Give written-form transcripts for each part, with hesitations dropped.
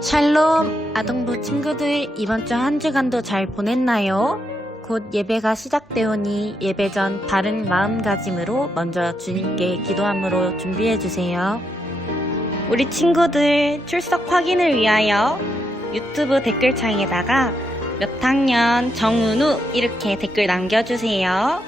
샬롬 아동부 친구들, 이번 주 한 주간도 잘 보냈나요? 곧 예배가 시작되오니 예배 전 바른 마음가짐으로 먼저 주님께 기도함으로 준비해주세요. 우리 친구들 출석 확인을 위하여 유튜브 댓글창에다가 몇 학년 정은우 이렇게 댓글 남겨주세요.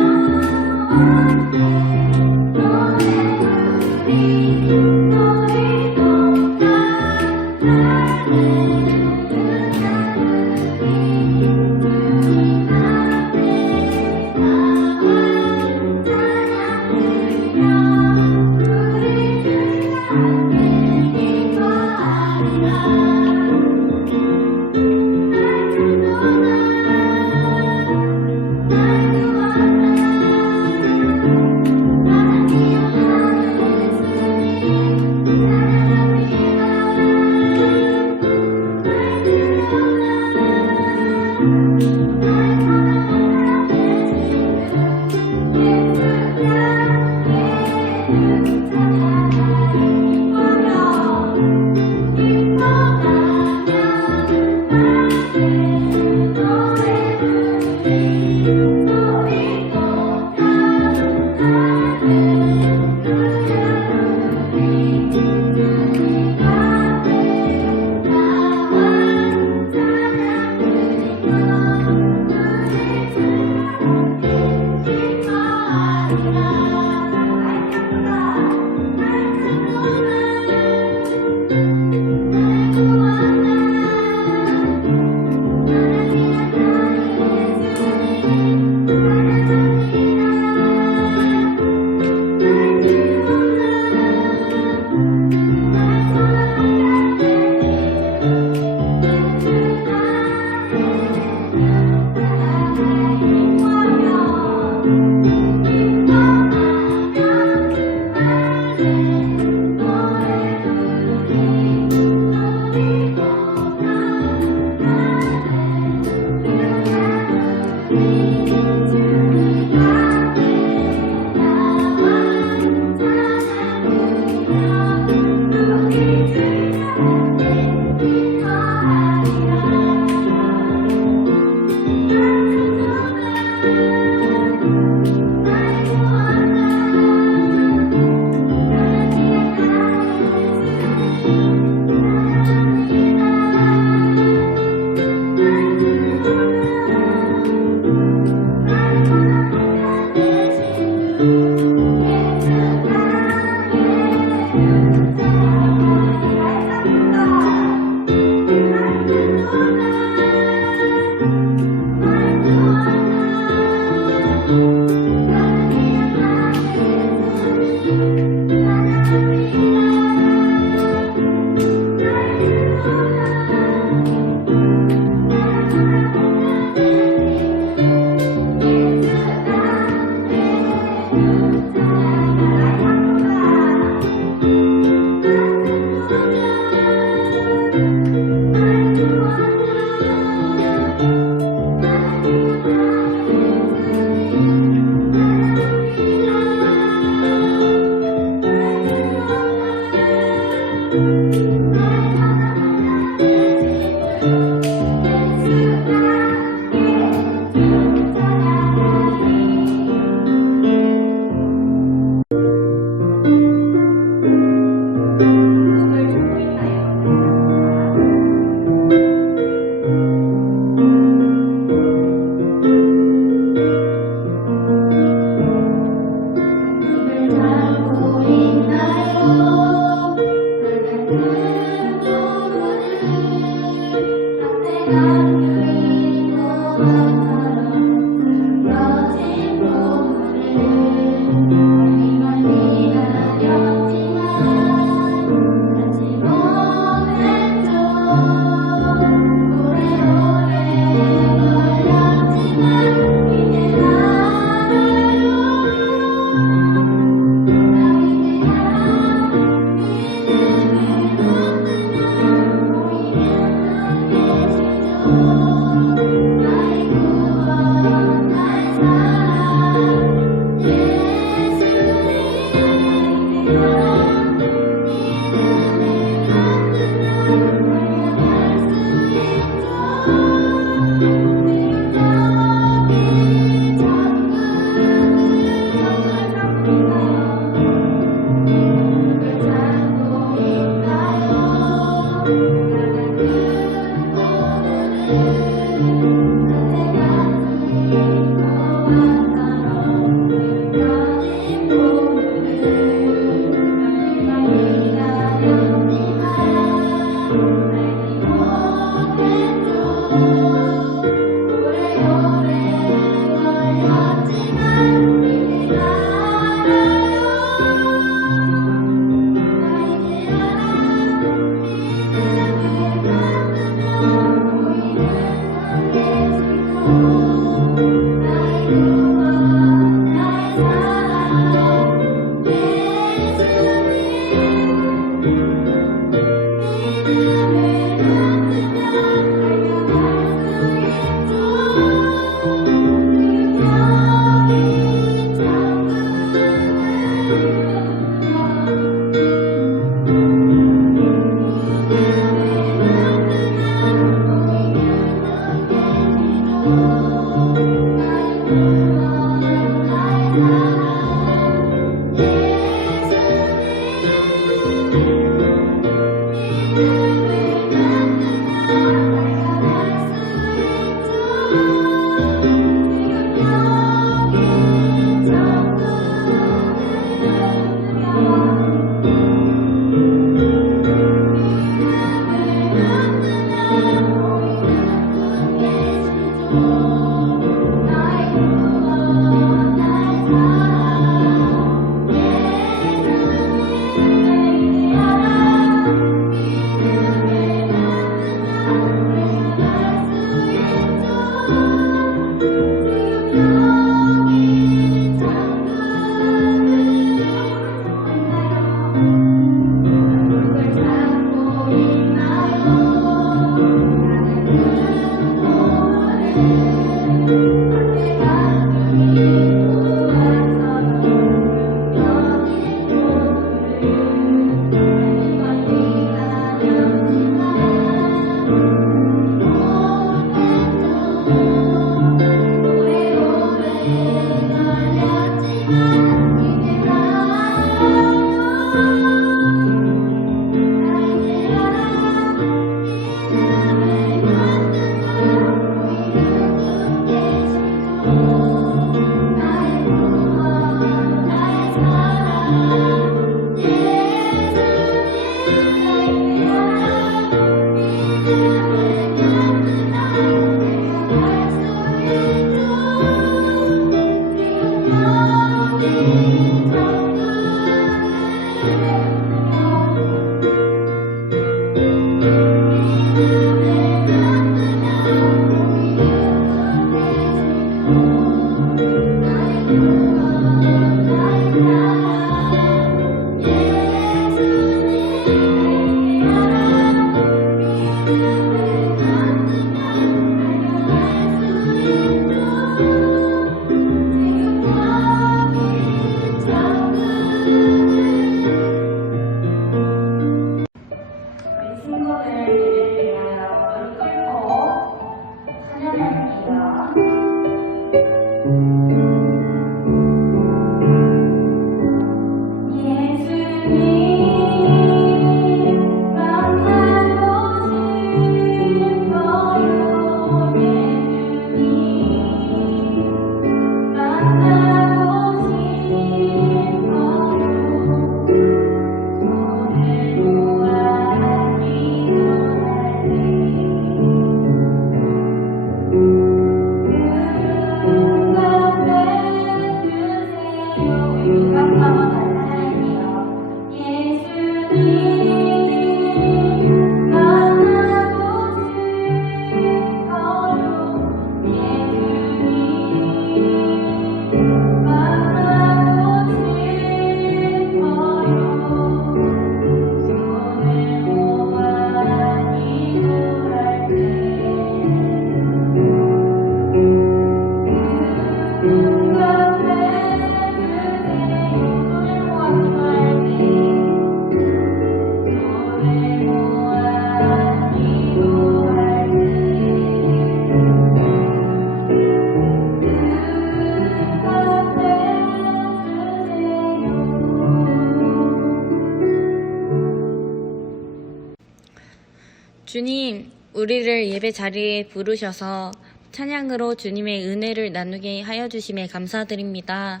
주님, 우리를 예배 자리에 부르셔서 찬양으로 주님의 은혜를 나누게 하여 주심에 감사드립니다.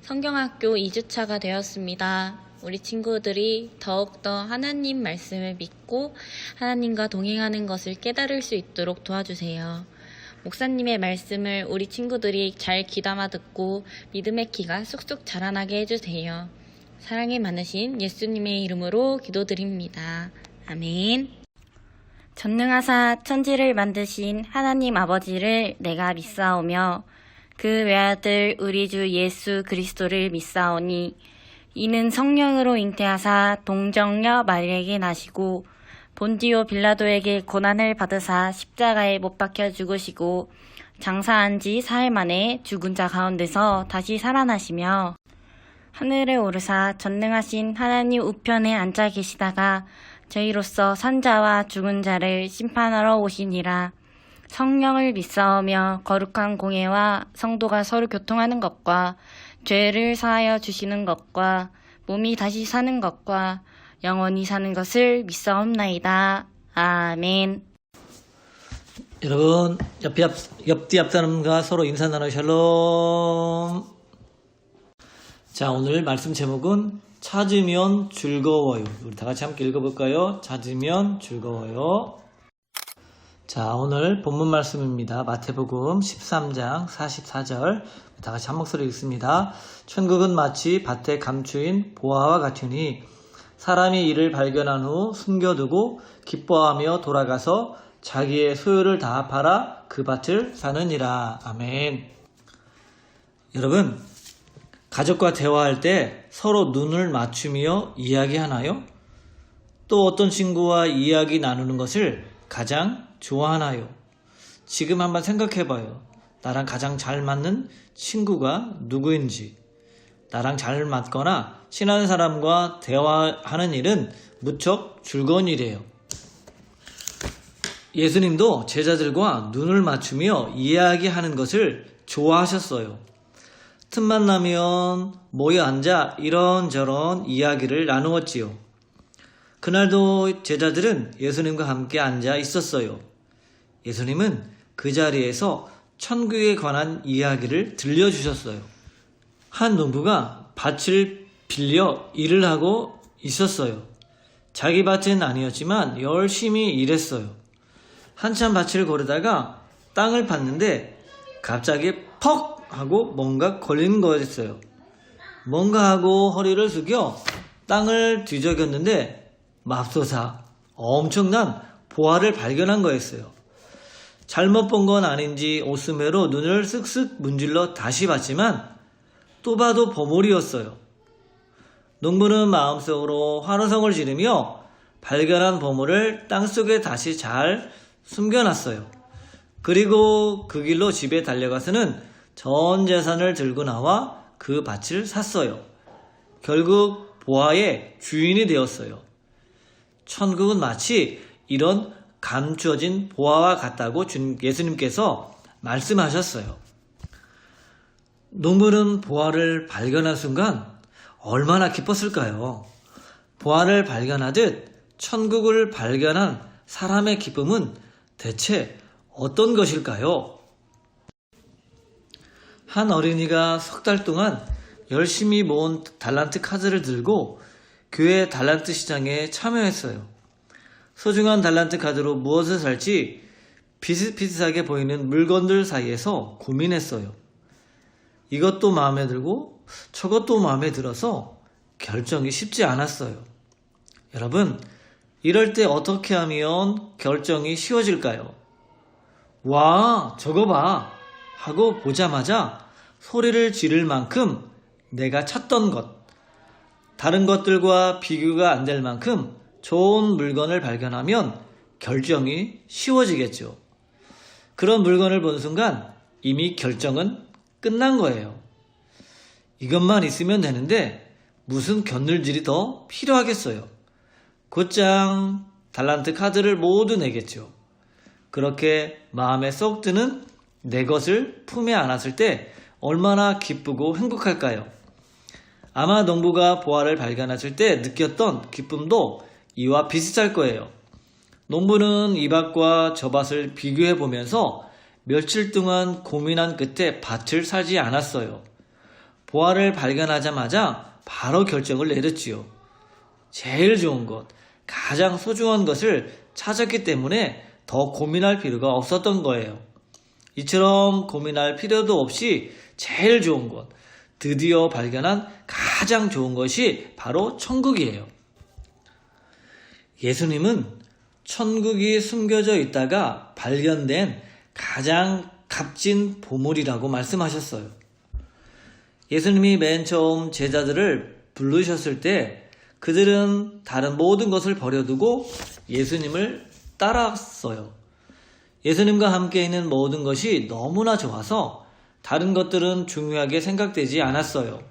성경학교 2주차가 되었습니다. 우리 친구들이 더욱더 하나님 말씀을 믿고 하나님과 동행하는 것을 깨달을 수 있도록 도와주세요. 목사님의 말씀을 우리 친구들이 잘 귀담아 듣고 믿음의 키가 쑥쑥 자라나게 해주세요. 사랑이 많으신 예수님의 이름으로 기도드립니다. 아멘. 전능하사 천지를 만드신 하나님 아버지를 내가 믿사오며 그 외아들 우리 주 예수 그리스도를 믿사오니 이는 성령으로 잉태하사 동정녀 마리에게 나시고 본디오 빌라도에게 고난을 받으사 십자가에 못 박혀 죽으시고 장사한 지 사흘 만에 죽은 자 가운데서 다시 살아나시며 하늘에 오르사 전능하신 하나님 우편에 앉아 계시다가 저희로서 산자와 죽은 자를 심판하러 오시니라. 성령을 믿사오며 거룩한 공예와 성도가 서로 교통하는 것과 죄를 사하여 주시는 것과 몸이 다시 사는 것과 영원히 사는 것을 믿사옵나이다. 아멘. 여러분, 옆뒤 앞 사람과 서로 인사 나눠 샬롬. 자, 오늘 말씀 제목은 찾으면 즐거워요. 우리 다 같이 함께 읽어볼까요? 찾으면 즐거워요. 자, 오늘 본문 말씀입니다. 마태복음 13장 44절. 다 같이 한 목소리 읽습니다. 천국은 마치 밭에 감추인 보화와 같으니 사람이 이를 발견한 후 숨겨두고 기뻐하며 돌아가서 자기의 소유를 다 팔아 그 밭을 사느니라. 아멘. 여러분, 가족과 대화할 때 서로 눈을 맞추며 이야기하나요? 또 어떤 친구와 이야기 나누는 것을 가장 좋아하나요? 지금 한번 생각해봐요. 나랑 가장 잘 맞는 친구가 누구인지. 나랑 잘 맞거나 친한 사람과 대화하는 일은 무척 즐거운 일이에요. 예수님도 제자들과 눈을 맞추며 이야기하는 것을 좋아하셨어요. 틈만 나면 모여 앉아 이런저런 이야기를 나누었지요. 그날도 제자들은 예수님과 함께 앉아 있었어요. 예수님은 그 자리에서 천국에 관한 이야기를 들려주셨어요. 한 농부가 밭을 빌려 일을 하고 있었어요. 자기 밭은 아니었지만 열심히 일했어요. 한참 밭을 고르다가 땅을 팠는데 갑자기 퍽 하고 뭔가 걸린 거였어요. 뭔가 하고 허리를 숙여 땅을 뒤적였는데 맙소사 엄청난 보화를 발견한 거였어요. 잘못 본 건 아닌지 옷수매로 눈을 쓱쓱 문질러 다시 봤지만 또 봐도 보물이었어요. 농부는 마음속으로 환호성을 지르며 발견한 보물을 땅속에 다시 잘 숨겨놨어요. 그리고 그 길로 집에 달려가서는 전 재산을 들고 나와 그 밭을 샀어요. 결국 보화의 주인이 되었어요. 천국은 마치 이런 감추어진 보화와 같다고 예수님께서 말씀하셨어요. 농부는 보화를 발견한 순간 얼마나 기뻤을까요? 보화를 발견하듯 천국을 발견한 사람의 기쁨은 대체 어떤 것일까요? 한 어린이가 석 달 동안 열심히 모은 달란트 카드를 들고 교회 달란트 시장에 참여했어요. 소중한 달란트 카드로 무엇을 살지 비슷비슷하게 보이는 물건들 사이에서 고민했어요. 이것도 마음에 들고 저것도 마음에 들어서 결정이 쉽지 않았어요. 여러분, 이럴 때 어떻게 하면 결정이 쉬워질까요? 와, 저거 봐 하고 보자마자 소리를 지를 만큼 내가 찾던 것, 다른 것들과 비교가 안 될 만큼 좋은 물건을 발견하면 결정이 쉬워지겠죠. 그런 물건을 본 순간 이미 결정은 끝난 거예요. 이것만 있으면 되는데 무슨 견눌질이 더 필요하겠어요. 곧장 달란트 카드를 모두 내겠죠. 그렇게 마음에 쏙 드는 내 것을 품에 안았을 때 얼마나 기쁘고 행복할까요? 아마 농부가 보화를 발견했을 때 느꼈던 기쁨도 이와 비슷할 거예요. 농부는 이 밭과 저 밭을 비교해 보면서 며칠 동안 고민한 끝에 밭을 사지 않았어요. 보화를 발견하자마자 바로 결정을 내렸지요. 제일 좋은 것, 가장 소중한 것을 찾았기 때문에 더 고민할 필요가 없었던 거예요. 이처럼 고민할 필요도 없이 제일 좋은 것, 드디어 발견한 가장 좋은 것이 바로 천국이에요. 예수님은 천국이 숨겨져 있다가 발견된 가장 값진 보물이라고 말씀하셨어요. 예수님이 맨 처음 제자들을 부르셨을 때 그들은 다른 모든 것을 버려두고 예수님을 따랐어요. 예수님과 함께 있는 모든 것이 너무나 좋아서 다른 것들은 중요하게 생각되지 않았어요.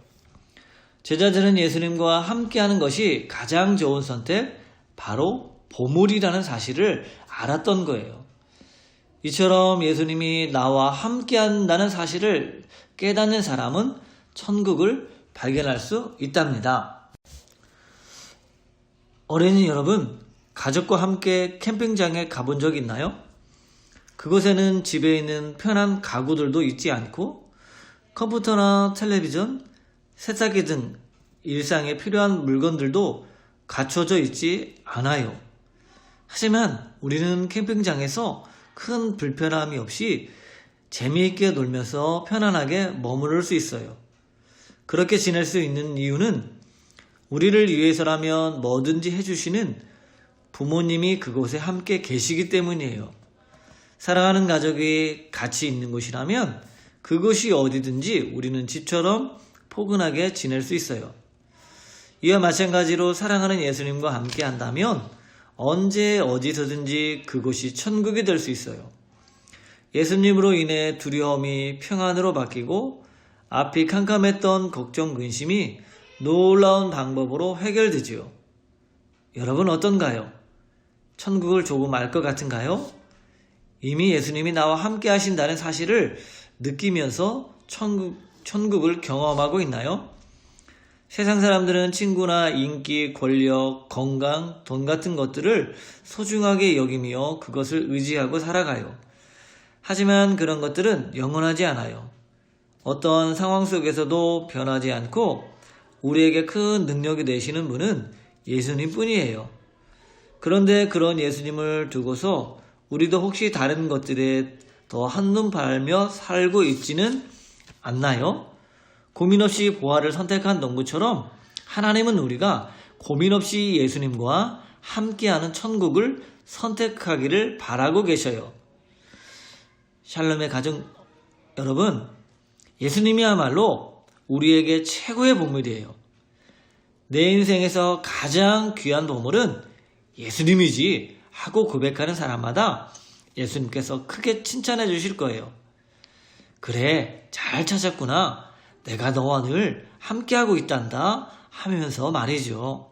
제자들은 예수님과 함께하는 것이 가장 좋은 선택, 바로 보물이라는 사실을 알았던 거예요. 이처럼 예수님이 나와 함께한다는 사실을 깨닫는 사람은 천국을 발견할 수 있답니다. 어린이 여러분, 가족과 함께 캠핑장에 가본 적 있나요? 그곳에는 집에 있는 편한 가구들도 있지 않고 컴퓨터나 텔레비전, 세탁기 등 일상에 필요한 물건들도 갖춰져 있지 않아요. 하지만 우리는 캠핑장에서 큰 불편함이 없이 재미있게 놀면서 편안하게 머무를 수 있어요. 그렇게 지낼 수 있는 이유는 우리를 위해서라면 뭐든지 해주시는 부모님이 그곳에 함께 계시기 때문이에요. 사랑하는 가족이 같이 있는 곳이라면 그곳이 어디든지 우리는 집처럼 포근하게 지낼 수 있어요. 이와 마찬가지로 사랑하는 예수님과 함께 한다면 언제 어디서든지 그곳이 천국이 될 수 있어요. 예수님으로 인해 두려움이 평안으로 바뀌고 앞이 캄캄했던 걱정, 근심이 놀라운 방법으로 해결되지요. 여러분 어떤가요? 천국을 조금 알 것 같은가요? 이미 예수님이 나와 함께 하신다는 사실을 느끼면서 천국을 경험하고 있나요? 세상 사람들은 친구나 인기, 권력, 건강, 돈 같은 것들을 소중하게 여기며 그것을 의지하고 살아가요. 하지만 그런 것들은 영원하지 않아요. 어떤 상황 속에서도 변하지 않고 우리에게 큰 능력이 되시는 분은 예수님 뿐이에요. 그런데 그런 예수님을 두고서 우리도 혹시 다른 것들에 더 한눈 팔며 살고 있지는 않나요? 고민 없이 보화를 선택한 농부처럼 하나님은 우리가 고민 없이 예수님과 함께하는 천국을 선택하기를 바라고 계셔요. 샬롬의 가정 여러분, 예수님이야말로 우리에게 최고의 보물이에요. 내 인생에서 가장 귀한 보물은 예수님이지 하고 고백하는 사람마다 예수님께서 크게 칭찬해 주실 거예요. 그래, 잘 찾았구나. 내가 너와 늘 함께하고 있단다 하면서 말이죠.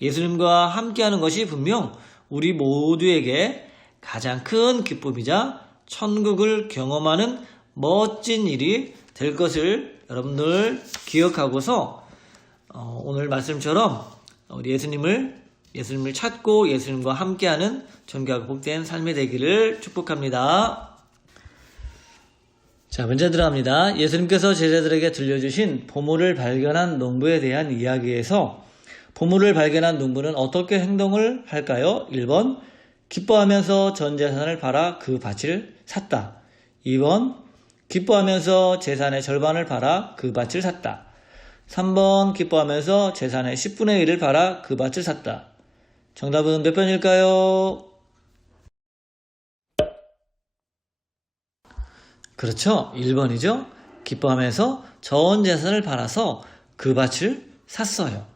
예수님과 함께하는 것이 분명 우리 모두에게 가장 큰 기쁨이자 천국을 경험하는 멋진 일이 될 것을 여러분들 기억하고서 오늘 말씀처럼 우리 예수님을 찾고 예수님과 함께하는 존귀하고 복된 삶이 되기를 축복합니다. 자, 문제 들어갑니다. 예수님께서 제자들에게 들려주신 보물을 발견한 농부에 대한 이야기에서 보물을 발견한 농부는 어떻게 행동을 할까요? 1번, 기뻐하면서 전 재산을 팔아 그 밭을 샀다. 2번, 기뻐하면서 재산의 절반을 팔아 그 밭을 샀다. 3번, 기뻐하면서 재산의 10분의 1을 팔아 그 밭을 샀다. 정답은 몇 번일까요? 그렇죠. 1번이죠. 기뻐하면서 전 재산을 팔아서 그 밭을 샀어요.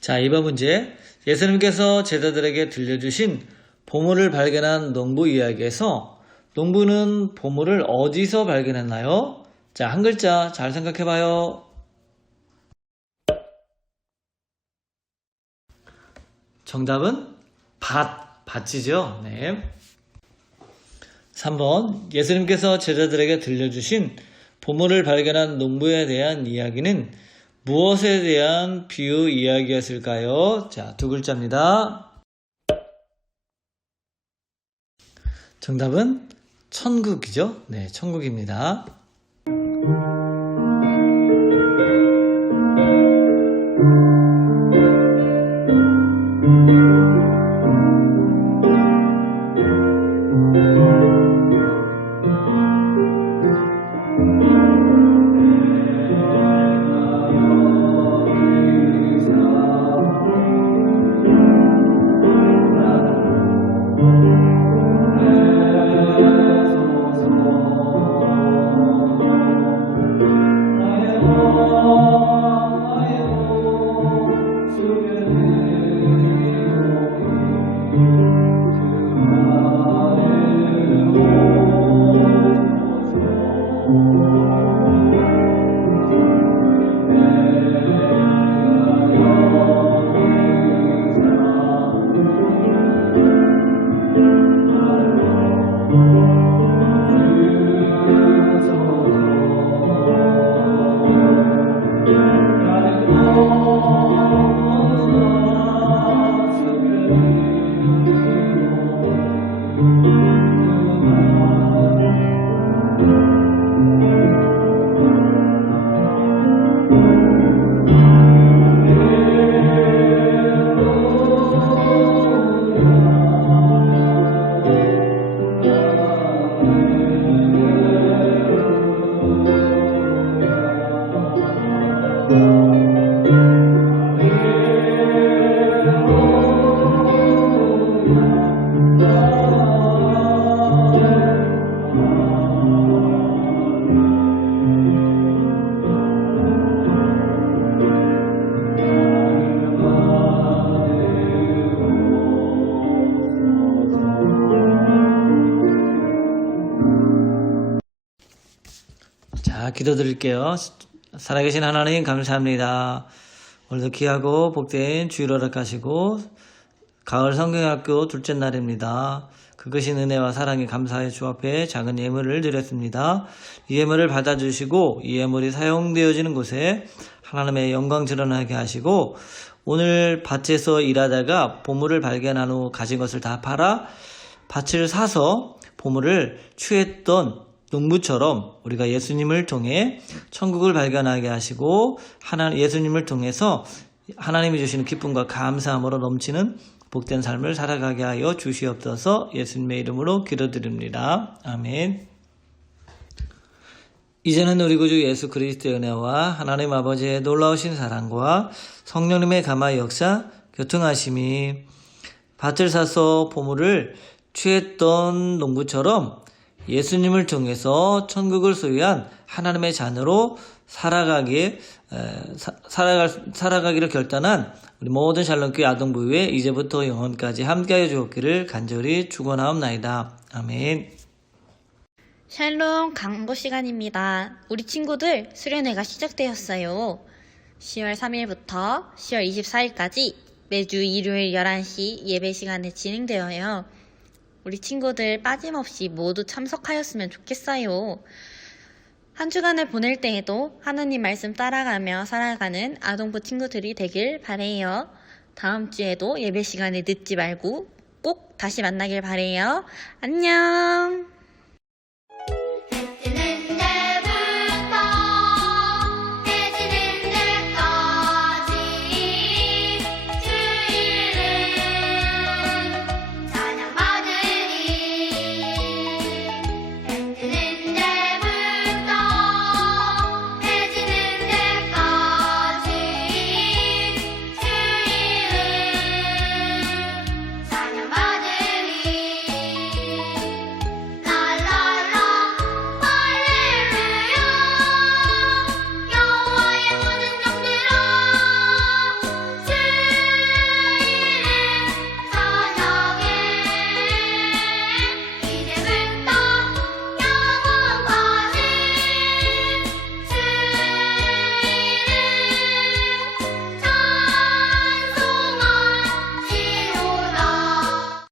자, 2번 문제. 예수님께서 제자들에게 들려주신 보물을 발견한 농부 이야기에서 농부는 보물을 어디서 발견했나요? 자, 한 글자 잘 생각해봐요. 정답은 밭이죠. 네. 3번, 예수님께서 제자들에게 들려주신 보물을 발견한 농부에 대한 이야기는 무엇에 대한 비유 이야기였을까요? 자, 두 글자입니다. 정답은 천국이죠. 네, 천국입니다. 자, 기도드릴게요. 살아계신 하나님 감사합니다. 오늘도 귀하고 복된 주일 허락하시고 가을 성경학교 둘째 날입니다. 그것이 은혜와 사랑이 감사의 주 앞에 작은 예물을 드렸습니다. 이 예물을 받아주시고 이 예물이 사용되어지는 곳에 하나님의 영광 드러나게 하시고 오늘 밭에서 일하다가 보물을 발견한 후 가진 것을 다 팔아 밭을 사서 보물을 취했던 농부처럼 우리가 예수님을 통해 천국을 발견하게 하시고 예수님을 통해서 하나님이 주시는 기쁨과 감사함으로 넘치는 복된 삶을 살아가게 하여 주시옵소서. 예수님의 이름으로 기도드립니다. 아멘. 이제는 우리 구주 예수 그리스도의 은혜와 하나님 아버지의 놀라우신 사랑과 성령님의 감화 역사 교통하심이 밭을 사서 보물을 취했던 농부처럼 예수님을 통해서 천국을 소유한 하나님의 자녀로 살아가기를 결단한 우리 모든 샬롬교회 아동부회 이제부터 영원까지 함께하여 주옵기를 간절히 축원하옵나이다. 아멘. 샬롬 강보 시간입니다. 우리 친구들 수련회가 시작되었어요. 10월 3일부터 10월 24일까지 매주 일요일 11시 예배 시간에 진행되어요. 우리 친구들 빠짐없이 모두 참석하였으면 좋겠어요. 한 주간을 보낼 때에도 하나님 말씀 따라가며 살아가는 아동부 친구들이 되길 바래요. 다음 주에도 예배 시간에 늦지 말고 꼭 다시 만나길 바래요. 안녕.